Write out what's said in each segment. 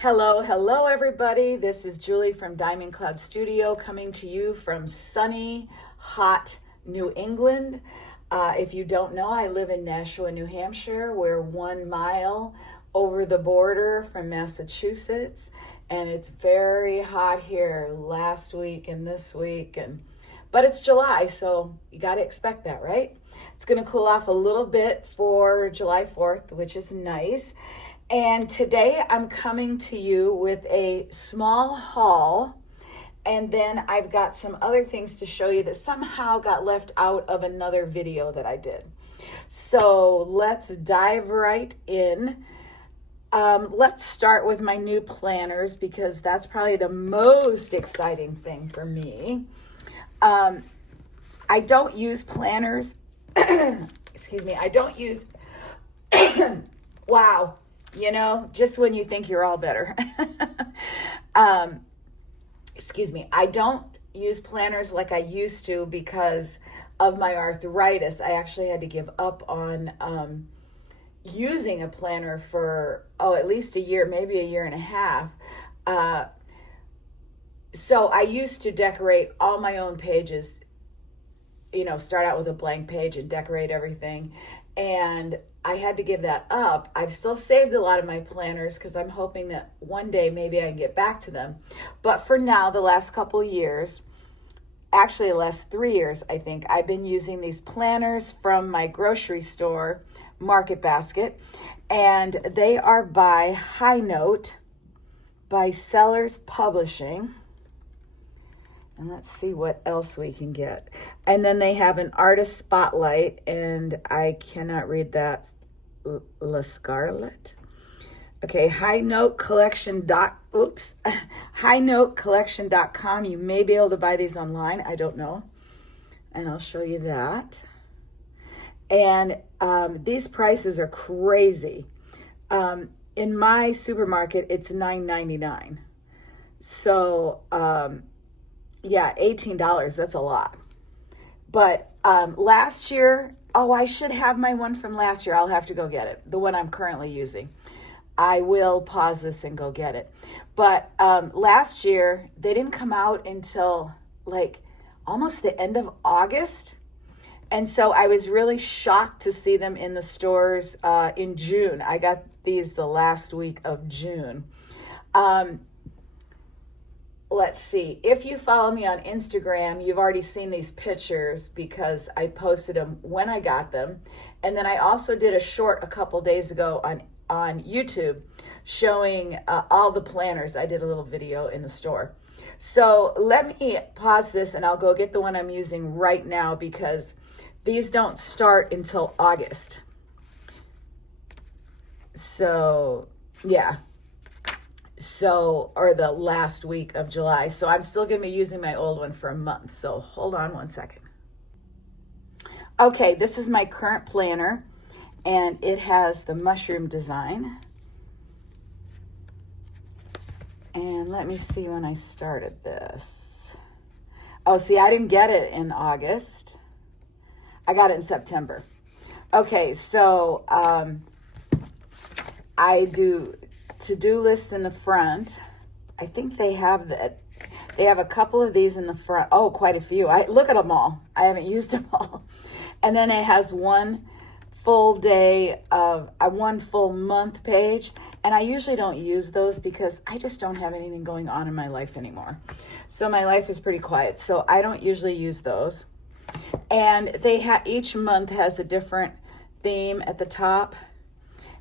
Hello, everybody. This is Julie from Diamond Cloud Studio coming to you from sunny, hot New England. If you don't know, I live in Nashua, New Hampshire. We're 1 mile over the border from Massachusetts, and it's very hot here last week and this week. But it's July, so you got to expect that, right? It's going to cool off a little bit for July 4th, which is nice. And today I'm coming to you with a small haul, and then I've got some other things to show you that somehow got left out of another video that I did. So let's dive right in. Let's start with my new planners because that's probably the most exciting thing for me. I don't use planners. Excuse me. I don't use, wow. Just when you think you're all better. Excuse me. I don't use planners like I used to because of my arthritis. I actually had to give up on using a planner for, at least a year, maybe a year and a half. So I used to decorate all my own pages, start out with a blank page and decorate everything. And I had to give that up. I've still saved a lot of my planners because I'm hoping that one day maybe I can get back to them. But for now, the last couple of years, actually the last 3 years, I think, I've been using these planners from my grocery store, Market Basket. And they are by High Note, by Sellers Publishing. And let's see what else we can get. And then they have an artist spotlight, and I cannot read that. La Scarlet. Okay, HighNoteCollection.com. You may be able to buy these online. I don't know. And I'll show you that. And these prices are crazy. In my supermarket, it's $9.99. So, yeah, $18, that's a lot. But last year, I should have my one from last year. I'll have to go get it, the one I'm currently using. I will pause this and go get it. But last year, they didn't come out until like almost the end of August. And so I was really shocked to see them in the stores in June. I got these the last week of June. Let's see. If you follow me on Instagram, you've already seen these pictures because I posted them when I got them. And then I also did a short a couple days ago on YouTube showing all the planners. I did a little video in the store. So let me pause this and I'll go get the one I'm using right now because these don't start until August. So, yeah. Or the last week of July. So I'm still going to be using my old one for a month. So hold on one second. Okay, this is my current planner, and it has the mushroom design. And let me see when I started this. See, I didn't get it in August. I got it in September. Okay, so I do to-do list in the front. I think they have a couple of these in the front. Quite a few. Look at them all. I haven't used them all. And then it has one full month page. And I usually don't use those because I just don't have anything going on in my life anymore. So my life is pretty quiet. So I don't usually use those. And each month has a different theme at the top.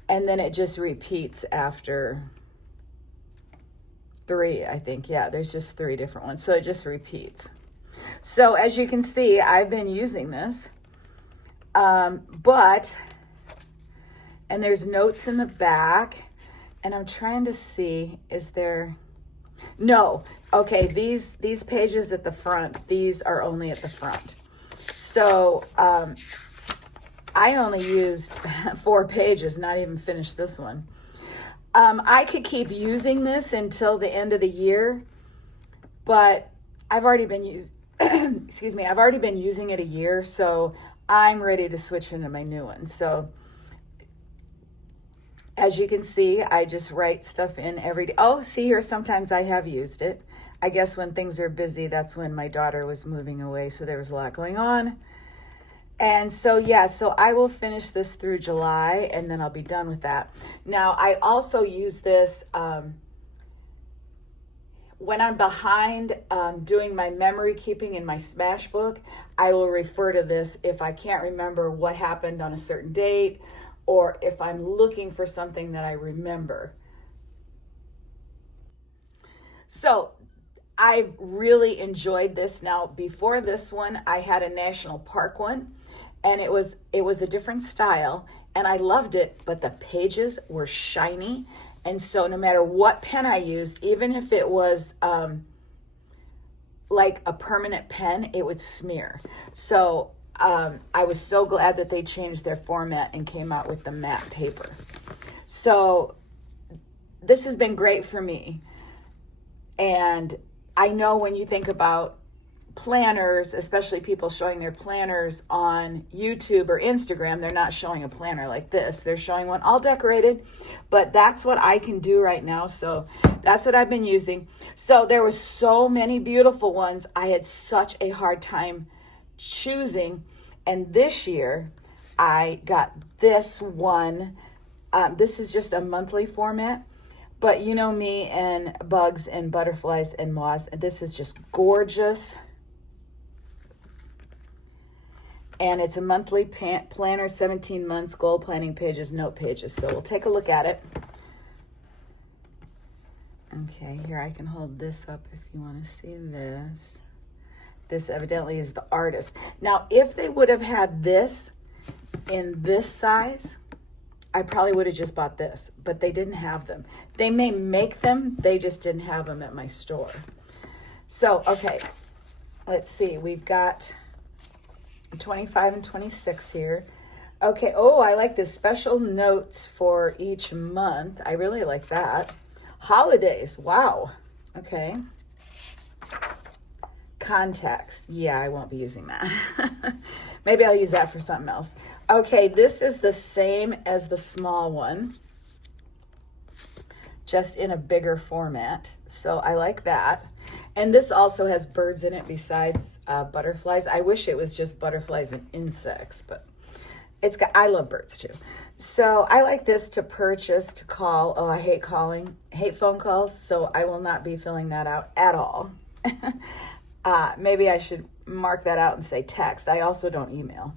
And then it just repeats after 3, I think. Yeah, there's just 3 different ones. So it just repeats. So as you can see, I've been using this. And there's notes in the back. And I'm trying to see, no. Okay, these pages at the front, these are only at the front. So, I only used 4 pages, not even finished this one. I could keep using this until the end of the year, but I've already been I've already been using it a year, so I'm ready to switch into my new one. So As you can see, I just write stuff in every day. Oh, see here, sometimes I have used it. I guess when things are busy, that's when my daughter was moving away, so there was a lot going on. And so, yeah, so I will finish this through July, and then I'll be done with that. Now, I also use this when I'm behind doing my memory keeping in my Smash book. I will refer to this if I can't remember what happened on a certain date, or if I'm looking for something that I remember. So I really enjoyed this. Now, before this one, I had a national park one, and it was a different style, and I loved it, but the pages were shiny. And so no matter what pen I used, even if it was like a permanent pen, it would smear. So I was so glad that they changed their format and came out with the matte paper. So this has been great for me. And I know when you think about planners, especially people showing their planners on YouTube or Instagram, they're not showing a planner like this. They're showing one all decorated, but that's what I can do right now. So that's what I've been using. So there were so many beautiful ones. I had such a hard time choosing. And this year I got this one. This is just a monthly format, but you know me and bugs and butterflies and moths. This is just gorgeous. And it's a monthly planner, 17 months, goal planning pages, note pages. So we'll take a look at it. Okay, here I can hold this up if you want to see this. This evidently is the artist. Now, if they would have had this in this size, I probably would have just bought this, but they didn't have them. They may make them, they just didn't have them at my store. So, okay, let's see. We've got 25 and 26 here. Okay, oh, I like this special notes for each month. I really like that. Holidays, wow. Okay. Contacts, yeah, I won't be using that. Maybe I'll use that for something else. Okay, this is the same as the small one, just in a bigger format. So I like that. And this also has birds in it besides butterflies. I wish it was just butterflies and insects, but I love birds too. So I like this to purchase, to call. Oh, I hate phone calls, so I will not be filling that out at all. Maybe I should mark that out and say text. I also don't email.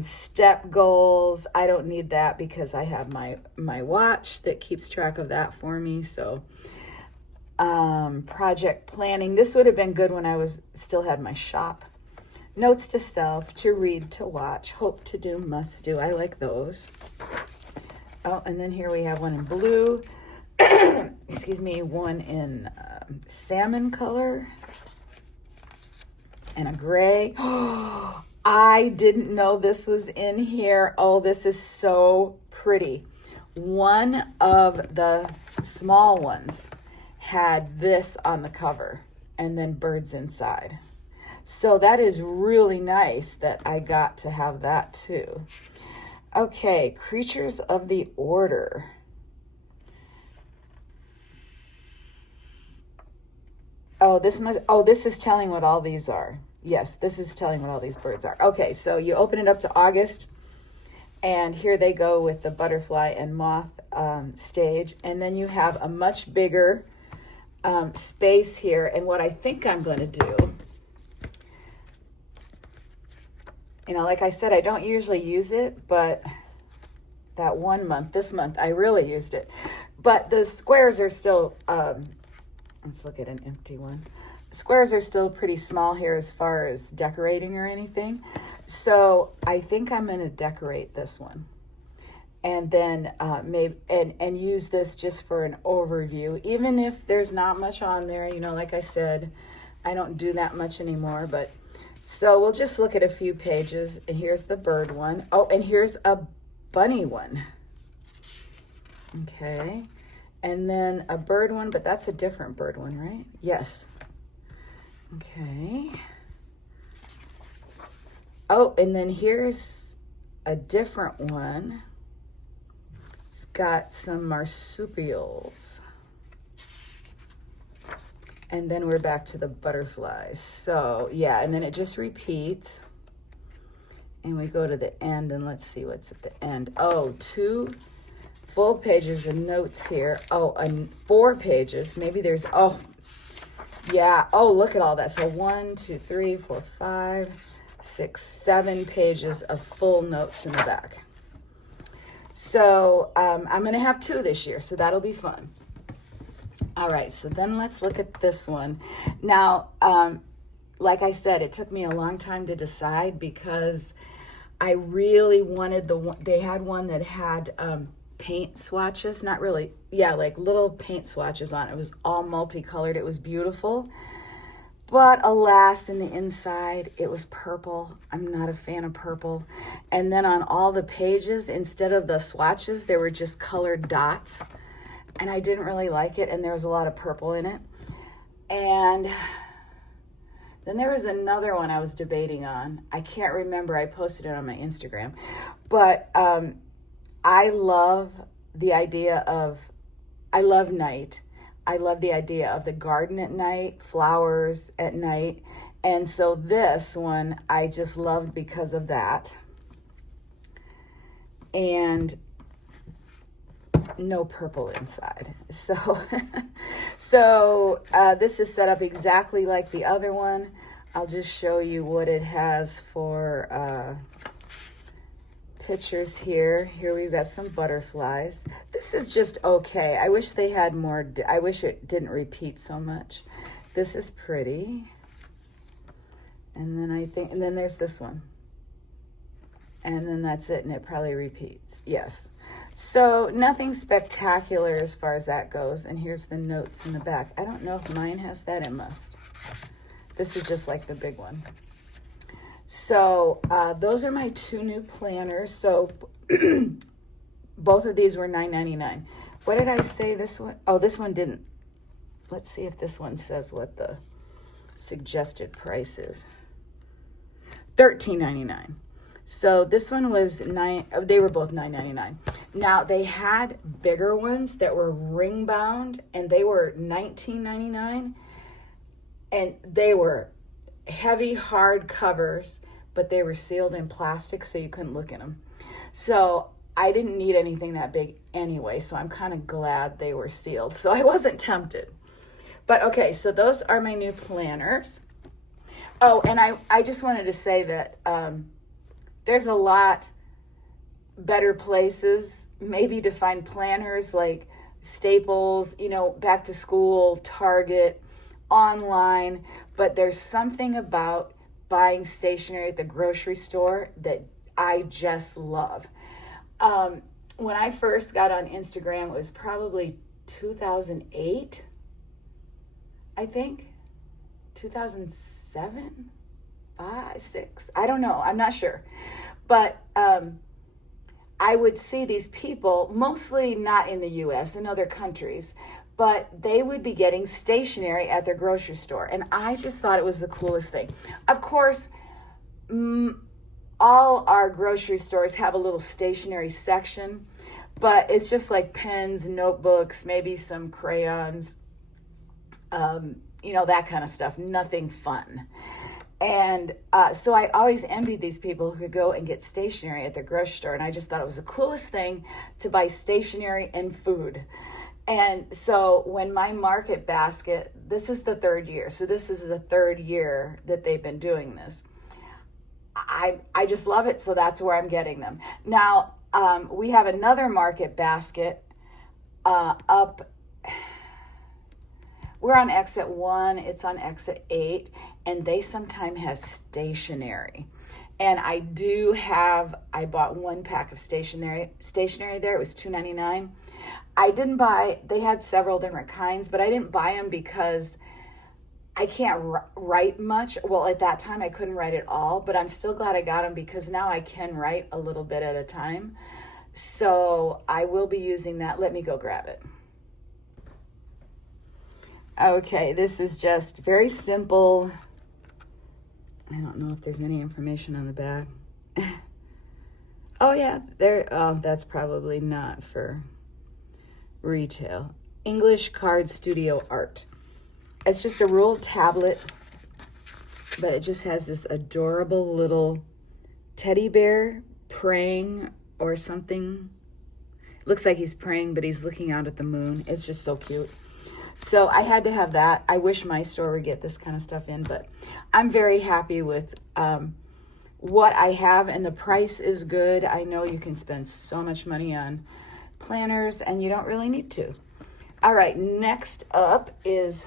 Step goals, I don't need that because I have my watch that keeps track of that for me. So project planning, this would have been good when I still had my shop. Notes to self, to read, to watch, hope to do, must do. I like those. Oh, and then here we have one in blue. Excuse me, one in salmon color and a gray. I didn't know this was in here. Oh, this is so pretty. One of the small ones had this on the cover and then birds inside. So that is really nice that I got to have that too. Okay, Creatures of the Order. Oh, this is telling what all these are. Yes, this is telling what all these birds are. Okay, so you open it up to August, and here they go with the butterfly and moth stage. And then you have a much bigger space here. And what I think I'm going to do, like I said, I don't usually use it, but that one month, this month, I really used it. But the squares are still, let's look at an empty one. Squares are still pretty small here as far as decorating or anything. So I think I'm going to decorate this one. And then maybe and use this just for an overview, even if there's not much on there. Like I said, I don't do that much anymore, but so we'll just look at a few pages. And here's the bird one. Oh, and here's a bunny one. Okay. And then a bird one, but that's a different bird one, right? Yes. Okay. Oh, and then here's a different one. got some marsupials. And then we're back to the butterflies. So yeah, and then it just repeats. And we go to the end, and let's see what's at the end. Oh, 2 full pages of notes here. Oh, and 4 pages. Maybe there's, oh, yeah. Oh, look at all that. So 1, 2, 3, 4, 5, 6, 7 pages of full notes in the back. So I'm going to have 2 this year, so that'll be fun. All right, so then let's look at this one. Now, like I said, it took me a long time to decide because I really wanted the one. They had one that had paint swatches, not really, yeah, like little paint swatches on it. It was all multicolored. It was beautiful. But alas, in the inside, it was purple. I'm not a fan of purple. And then on all the pages, instead of the swatches, there were just colored dots. And I didn't really like it, and there was a lot of purple in it. And then there was another one I was debating on. I can't remember. I posted it on my Instagram. But I love the idea of, I love night. I love the idea of the garden at night, flowers at night. And so this one I just loved because of that. And no purple inside. So this is set up exactly like the other one. I'll just show you what it has for pictures here. Here we've got some butterflies. This is just okay. I wish they had more. I wish it didn't repeat so much. This is pretty. And then there's this one. And then that's it, and it probably repeats. Yes. So nothing spectacular as far as that goes. And here's the notes in the back. I don't know if mine has that. It must. This is just like the big one. So those are my 2 new planners. So both of these were $9.99. What did I say this one? Oh, this one didn't. Let's see if this one says what the suggested price is. $13.99. So this one was they were both $9.99. Now they had bigger ones that were ring bound, and they were $19.99, and they were heavy hard covers, but they were sealed in plastic, so you couldn't look in them. So I didn't need anything that big anyway, so I'm kind of glad they were sealed, so I wasn't tempted. But okay, so those are my new planners. Oh, and I just wanted to say that there's a lot better places maybe to find planners, like Staples, back to school, Target, online. But there's something about buying stationery at the grocery store that I just love. When I first got on Instagram, it was probably 2008, I think. 2007, 5, 6, I don't know, I'm not sure. But I would see these people, mostly not in the US, in other countries, but they would be getting stationery at their grocery store. And I just thought it was the coolest thing. Of course, all our grocery stores have a little stationery section, but it's just like pens, notebooks, maybe some crayons, that kind of stuff, nothing fun. And so I always envied these people who could go and get stationery at their grocery store. And I just thought it was the coolest thing to buy stationery and food. And so when my market basket, this is the 3rd year. So this is the 3rd year that they've been doing this. I just love it. So that's where I'm getting them. Now, we have another market basket up. We're on exit 1. It's on exit 8. And they sometimes have stationery. And I bought 1 pack of stationery there. It was $2.99. I didn't buy, they had several different kinds, but I didn't buy them because I can't write much. Well, at that time I couldn't write at all, but I'm still glad I got them because now I can write a little bit at a time. So I will be using that. Let me go grab it. Okay, this is just very simple. I don't know if there's any information on the back. Oh yeah, that's probably not for retail. English Card Studio Art. It's just a ruled tablet, but it just has this adorable little teddy bear praying or something. Looks like he's praying, but he's looking out at the moon. It's just so cute. So I had to have that. I wish my store would get this kind of stuff in, but I'm very happy with what I have, and the price is good. I know you can spend so much money on planners and you don't really need to. All right, next up is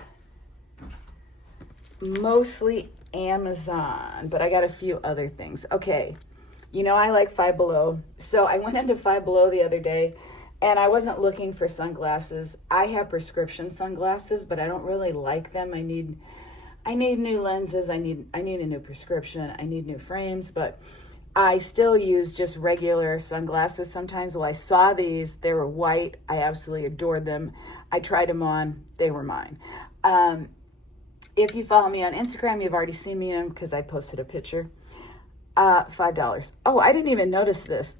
mostly Amazon, but I got a few other things. Okay, you know I like Five Below. So I went into Five Below the other day and I wasn't looking for sunglasses. I have prescription sunglasses, but I don't really like them. I need new lenses. I need a new prescription. I need new frames, but I still use just regular sunglasses sometimes. Well, I saw these. They were white. I absolutely adored them. I tried them on. They were mine. If you follow me on Instagram, you've already seen me in them because I posted a picture. $5. Oh, I didn't even notice this.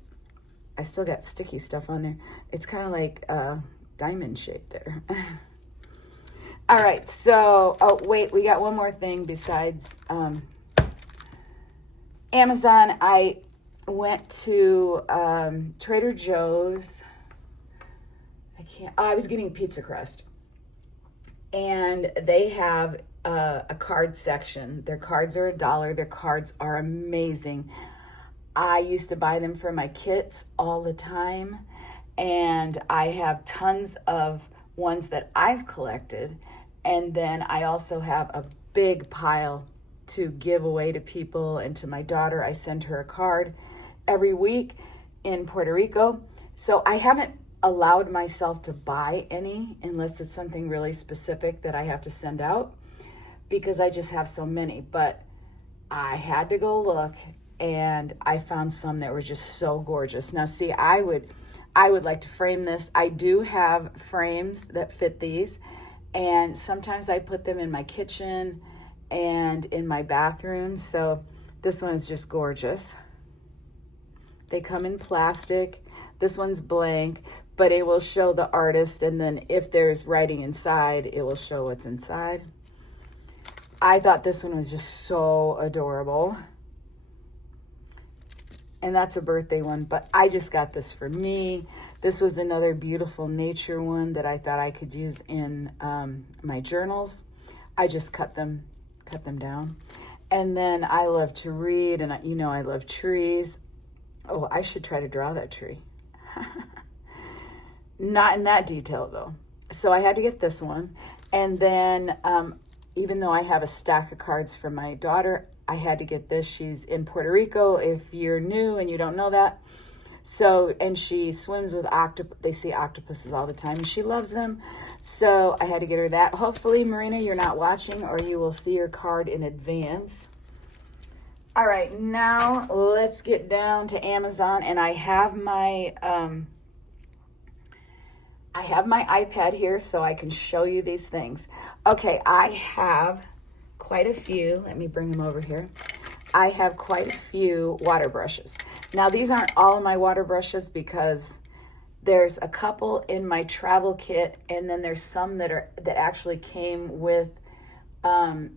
I still got sticky stuff on there. It's kind of like diamond shape there. All right, so, oh, wait, we got one more thing besides Amazon. I went to Trader Joe's. I was getting pizza crust. And they have a card section. Their cards are $1. Their cards are amazing. I used to buy them for my kits all the time, and I have tons of ones that I've collected, and then I also have a big pile to give away to people and to my daughter. I send her a card every week in Puerto Rico, so I haven't allowed myself to buy any unless it's something really specific that I have to send out because I just have so many, but I had to go look and I found some that were just so gorgeous. Now, see, I would like to frame this. I do have frames that fit these, and sometimes I put them in my kitchen and in my bathroom. So this one is just gorgeous. They come in plastic. This one's blank, but it will show the artist, and then if there's writing inside, it will show what's inside. I thought this one was just so adorable. And that's a birthday one, but I just got this for me. This was another beautiful nature one that I thought I could use in my journals. I just cut them down. And then I love to read, and I love trees. Oh, I should try to draw that tree. Not in that detail though. So I had to get this one. And then even though I have a stack of cards for my daughter, I had to get this. She's in Puerto Rico, if you're new and you don't know that. So, and she swims with they see octopuses all the time, and she loves them. So I had to get her that. Hopefully, Marina, you're not watching, or you will see your card in advance. All right, now let's get down to Amazon, and I have my iPad here so I can show you these things. Okay, I have quite a few. Let me bring them over here. I have quite a few water brushes. Now, these aren't all of my water brushes because there's a couple in my travel kit, and then there's some that actually came with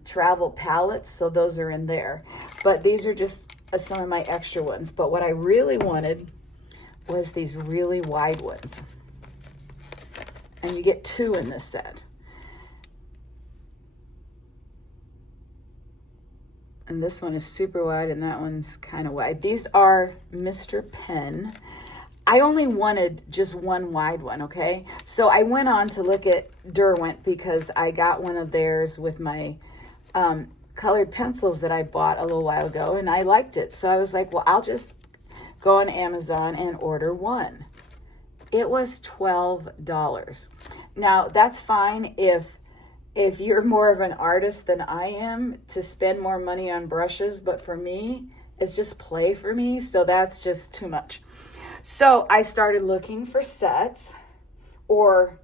travel palettes, so those are in there. But these are just some of my extra ones. But what I really wanted was these really wide ones. And you get 2 in this set. And this one is super wide, and that one's kind of wide. These are Mr. Pen. I only wanted just one wide one, okay? So I went on to look at Derwent because I got one of theirs with my colored pencils that I bought a little while ago, and I liked it. So I was like, well, I'll just go on Amazon and order one. It was $12. Now, that's fine if you're more of an artist than I am to spend more money on brushes, but for me, it's just play for me, so that's just too much. So I started looking for sets, or,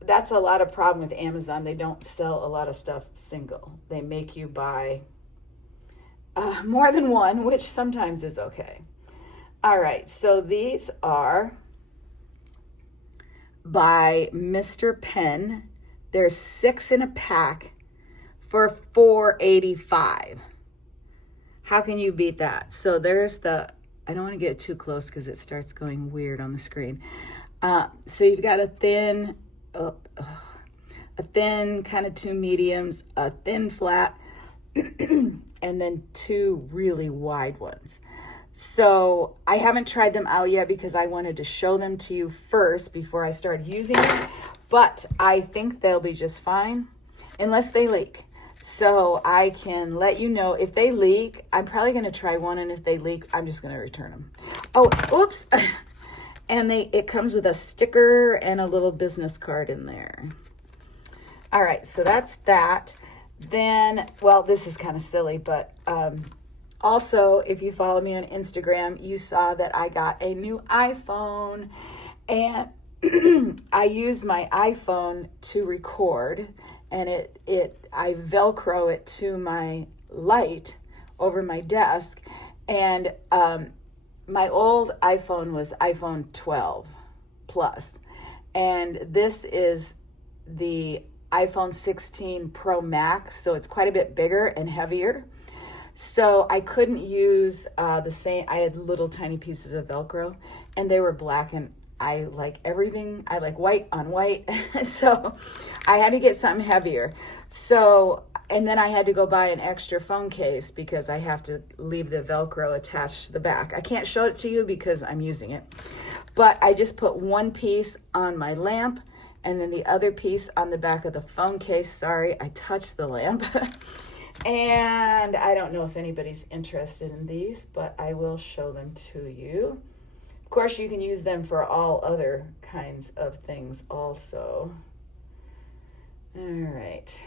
that's a lot of problem with Amazon. They don't sell a lot of stuff single. They make you buy more than one, which sometimes is okay. All right, so these are by Mr. Penn. There's 6 in a pack for $4.85. How can you beat that? So there's the, I don't want to get too close because it starts going weird on the screen. So you've got a thin, kind of 2 mediums, a thin flat, and then 2 really wide ones. So I haven't tried them out yet because I wanted to show them to you first before I started using them, but I think they'll be just fine unless they leak. So I can let you know if they leak. I'm probably going to try one, and if they leak, I'm just going to return them. Oh, oops. And it comes with a sticker and a little business card in there. All right, so that's that. Then, well, this is kind of silly, but also, if you follow me on Instagram, you saw that I got a new iPhone, and I use my iPhone to record, and I Velcro it to my light over my desk, and my old iPhone was iPhone 12 Plus, and this is the iPhone 16 Pro Max, so it's quite a bit bigger and heavier. So I couldn't use the same, I had little tiny pieces of Velcro, and they were black, and I like everything, I like white on white, so I had to get something heavier. So, and then I had to go buy an extra phone case because I have to leave the Velcro attached to the back. I can't show it to you because I'm using it, but I just put one piece on my lamp and then the other piece on the back of the phone case. Sorry, I touched the lamp. And I don't know if anybody's interested in these, but I will show them to you. Of course, you can use them for all other kinds of things also. All right.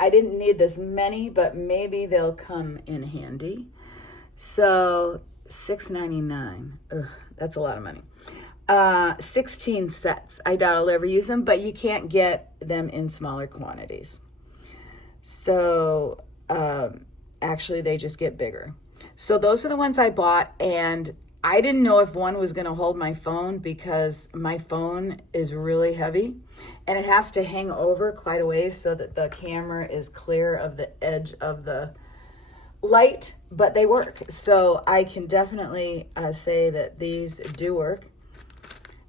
I didn't need this many, but maybe they'll come in handy. So $6.99. Ugh, that's a lot of money. 16 sets. I doubt I'll ever use them, but you can't get them in smaller quantities. So actually, they just get bigger. So those are the ones I bought, and I didn't know if one was going to hold my phone because my phone is really heavy, and it has to hang over quite a ways so that the camera is clear of the edge of the light, but they work. So I can definitely say that these do work.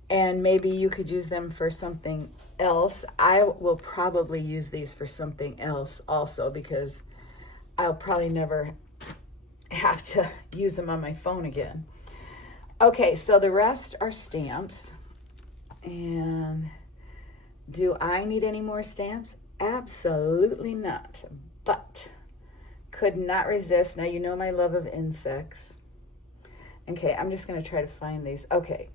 And maybe you could use them for something else. I will probably use these for something else also because I'll probably never have to use them on my phone again. Okay, so the rest are stamps. And do I need any more stamps? Absolutely not. But could not resist. Now you know my love of insects. Okay, I'm just going to try to find these. Okay.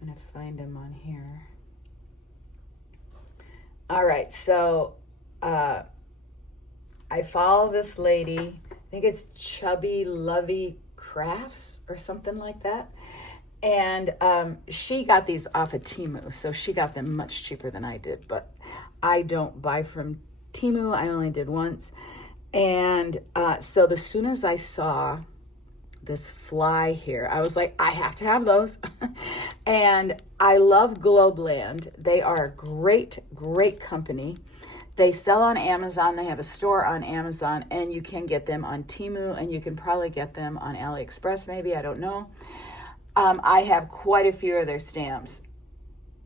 I'm going to find them on here. All right, so I follow this lady. I think it's Chubby Lovey Crafts or something like that. And she got these off of Temu, so she got them much cheaper than I did. But I don't buy from Temu. I only did once. And so as soon as I saw this fly here, I was like, I have to have those. And I love Globeland. They are a great company. They sell on Amazon. They have a store on Amazon, and you can get them on Temu, and you can probably get them on AliExpress maybe, I don't know. I have quite a few of their stamps,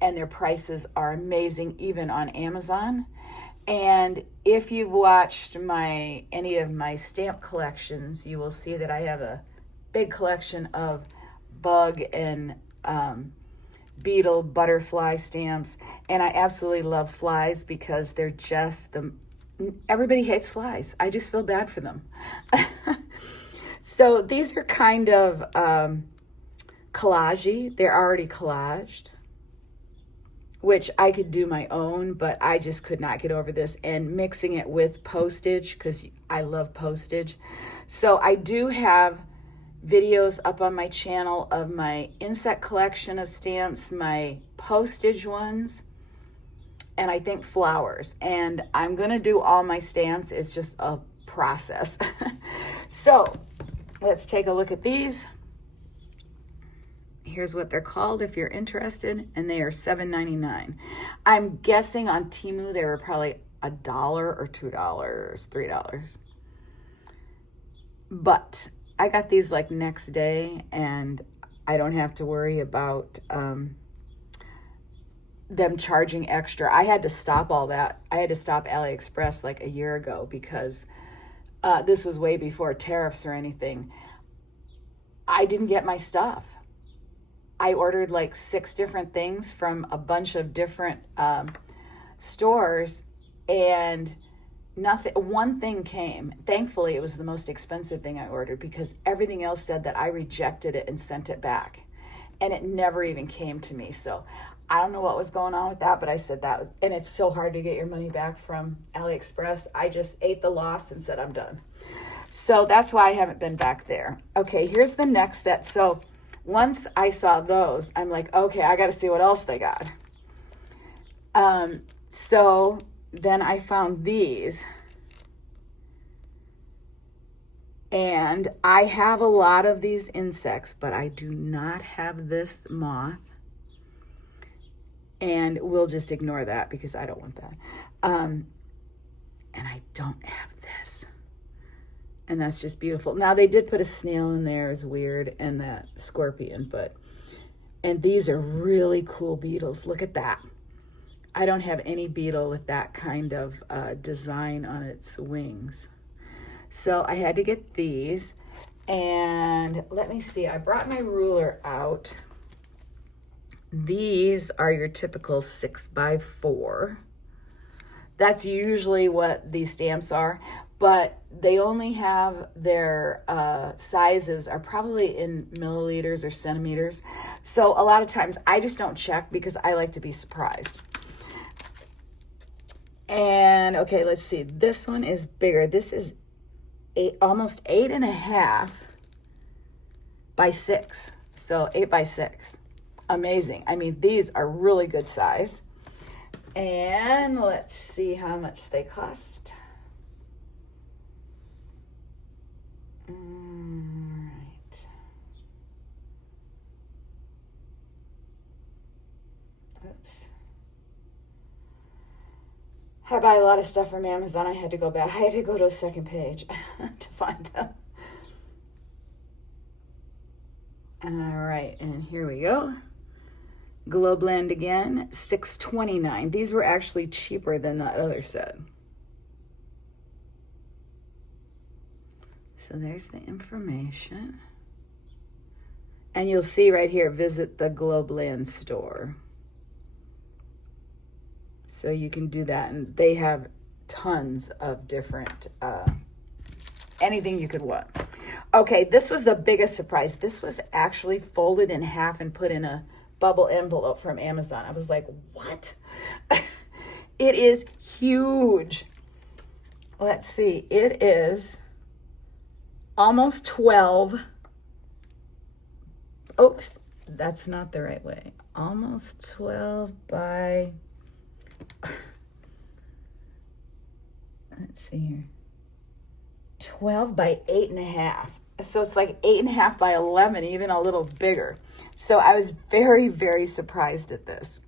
and their prices are amazing even on Amazon. And if you've watched any of my stamp collections, you will see that I have a big collection of bug and beetle, butterfly stamps, and I absolutely love flies because they're just everybody hates flies. I just feel bad for them. So these are kind of collage-y. They're already collaged, which I could do my own, but I just could not get over this and mixing it with postage because I love postage. So I do have videos up on my channel of my insect collection of stamps, my postage ones, and I think flowers. And I'm going to do all my stamps. It's just a process. So let's take a look at these. here's what they're called if you're interested, and they are $7.99. I'm guessing on Temu they were probably $1 or $2, $3. But I got these like next day, and I don't have to worry about them charging extra. I had to stop all that. I had to stop AliExpress like a year ago because this was way before tariffs or anything. I didn't get my stuff. I ordered like 6 different things from a bunch of different stores, and nothing. One thing came. Thankfully, it was the most expensive thing I ordered because everything else said that I rejected it and sent it back, and it never even came to me. So I don't know what was going on with that, but I said that, and it's so hard to get your money back from AliExpress. I just ate the loss and said I'm done. So that's why I haven't been back there. Okay, here's the next set. So once I saw those, I'm like, okay, I got to see what else they got. So then I found these. And I have a lot of these insects, but I do not have this moth. And we'll just ignore that because I don't want that. And I don't have this. And that's just beautiful. Now, they did put a snail in there, is weird, and that scorpion, and these are really cool beetles. Look at that. I don't have any beetle with that kind of design on its wings. So I had to get these. And let me see, I brought my ruler out. These are your typical 6x4. That's usually what these stamps are, but they only have their sizes are probably in milliliters or centimeters. So a lot of times I just don't check because I like to be surprised. And okay, let's see. This one is bigger. This is almost 8.5 by 6. So 8 by 6. Amazing. I mean, these are really good size. And let's see how much they cost. All right. Oops. I buy a lot of stuff from Amazon. I had to go back. I had to go to a second page to find them. All right, and here we go. Globland again, $6.29. These were actually cheaper than the other set. So there's the information. And you'll see right here, visit the Globland store. So you can do that, and they have tons of different, anything you could want. Okay, this was the biggest surprise. This was actually folded in half and put in a bubble envelope from Amazon. I was like, what? It is huge. Let's see. It is almost 12. Oops, that's not the right way. Almost 12 by, let's see here. 12 by 8.5. So it's like 8.5 by 11, even a little bigger. So I was very, very surprised at this.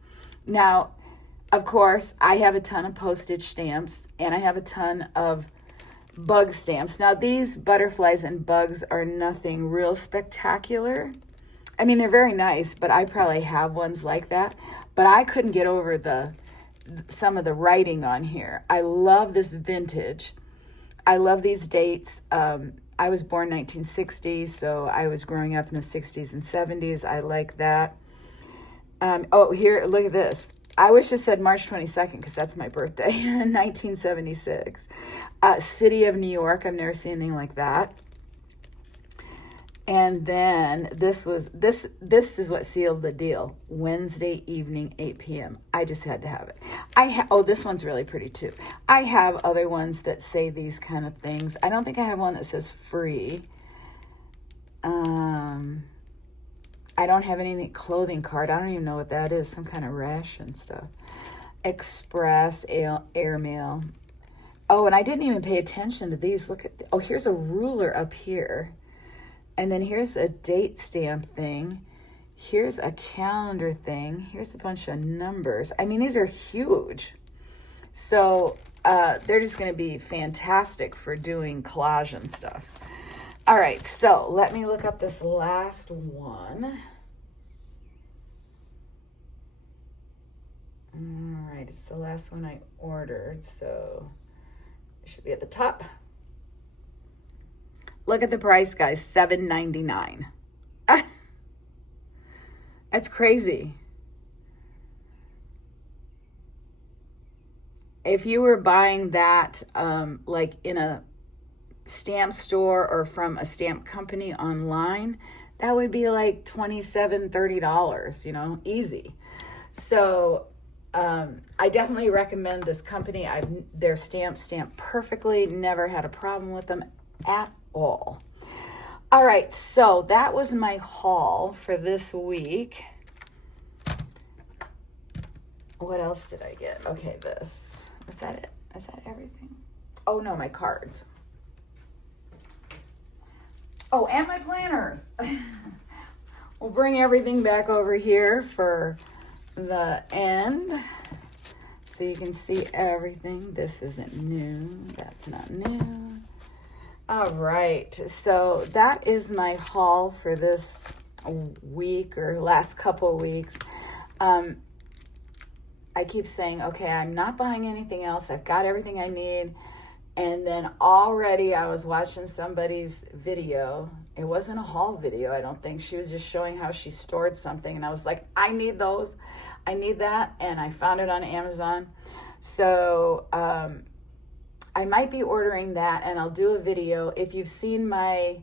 Now, of course, I have a ton of postage stamps, and I have a ton of bug stamps. Now, these butterflies and bugs are nothing real spectacular. I mean, they're very nice, but I probably have ones like that. But I couldn't get over some of the writing on here. I love this vintage. I love these dates. I was born 1960, so I was growing up in the 60s and 70s. I like that. Oh, here, look at this. I wish it said March 22nd because that's my birthday, 1976. City of New York. I've never seen anything like that. And then this is what sealed the deal. Wednesday evening, 8 p.m. I just had to have it. Oh, this one's really pretty too. I have other ones that say these kind of things. I don't think I have one that says free. I don't have any clothing card. I don't even know what that is. Some kind of ration stuff. Express, airmail. Oh, and I didn't even pay attention to these. Look at, oh, here's a ruler up here. And then here's a date stamp thing. Here's a calendar thing. Here's a bunch of numbers. I mean, these are huge. So they're just going to be fantastic for doing collage and stuff. All right, so let me look up this last one. All right, it's the last one I ordered, so it should be at the top. Look at the price, guys, $7.99. That's crazy. If you were buying that like in a stamp store or from a stamp company online, that would be like $27, $30, you know, easy. So I definitely recommend this company. Their stamps stamp perfectly, never had a problem with them at all. All right, so that was my haul for this week. What else did I get? Okay, this. Is that it? Is that everything? Oh, no, my cards. Oh, and my planners. We'll bring everything back over here for the end so you can see everything. This isn't new. That's not new. All right, so that is my haul for this week or last couple of weeks. I keep saying, okay, I'm not buying anything else. I've got everything I need. And then already I was watching somebody's video. It wasn't a haul video, I don't think. She was just showing how she stored something. And I was like, I need those. I need that. And I found it on Amazon. So I might be ordering that, and I'll do a video. If you've seen my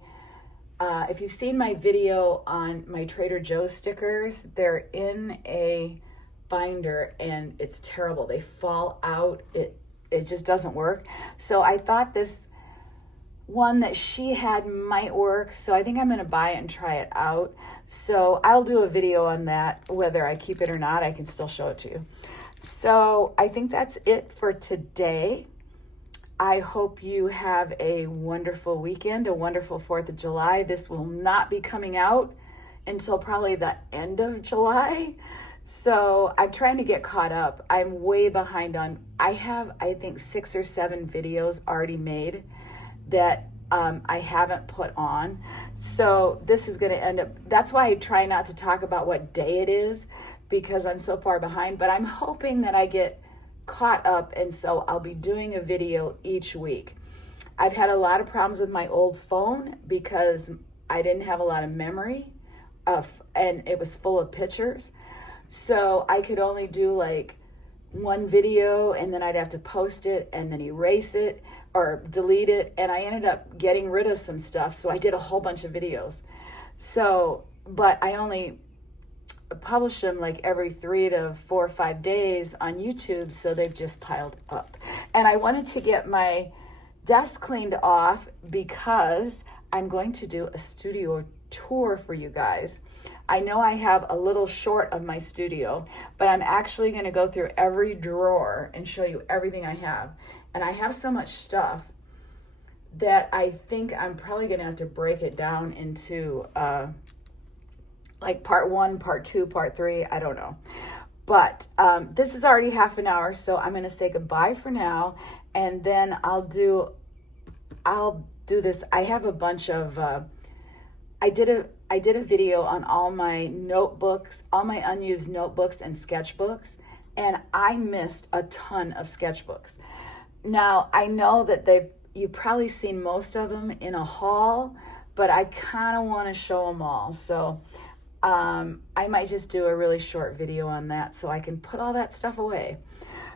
video on my Trader Joe's stickers, they're in a binder and it's terrible. They fall out. It just doesn't work. So I thought this one that she had might work. So I think I'm going to buy it and try it out. So I'll do a video on that. Whether I keep it or not, I can still show it to you. So I think that's it for today. I hope you have a wonderful weekend, a wonderful 4th of July. This will not be coming out until probably the end of July. So I'm trying to get caught up. I'm way behind on, I have, I think 6 or 7 videos already made that I haven't put on. So this is going to end up, that's why I try not to talk about what day it is, because I'm so far behind, but I'm hoping that I get caught up, and so I'll be doing a video each week. I've had a lot of problems with my old phone because I didn't have a lot of memory and it was full of pictures. So I could only do like one video and then I'd have to post it and then erase it or delete it. And I ended up getting rid of some stuff. So I did a whole bunch of videos. So, but I only publish them like every 3 to 4 or 5 days on YouTube. So they've just piled up. And I wanted to get my desk cleaned off because I'm going to do a studio tour for you guys. I know I have a little short of my studio, but I'm actually going to go through every drawer and show you everything I have. And I have so much stuff that I think I'm probably going to have to break it down into like part 1, part 2, part 3. I don't know. But this is already half an hour, so I'm going to say goodbye for now. And then I'll do this. I have a bunch of, I did a video on all my notebooks, all my unused notebooks and sketchbooks, and I missed a ton of sketchbooks. Now, I know that you've probably seen most of them in a haul, but I kind of want to show them all. So I might just do a really short video on that so I can put all that stuff away.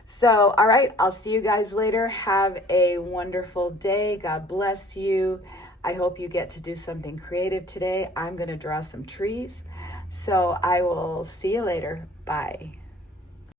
So, all right, I'll see you guys later. Have a wonderful day. God bless you. I hope you get to do something creative today. I'm going to draw some trees. So I will see you later. Bye.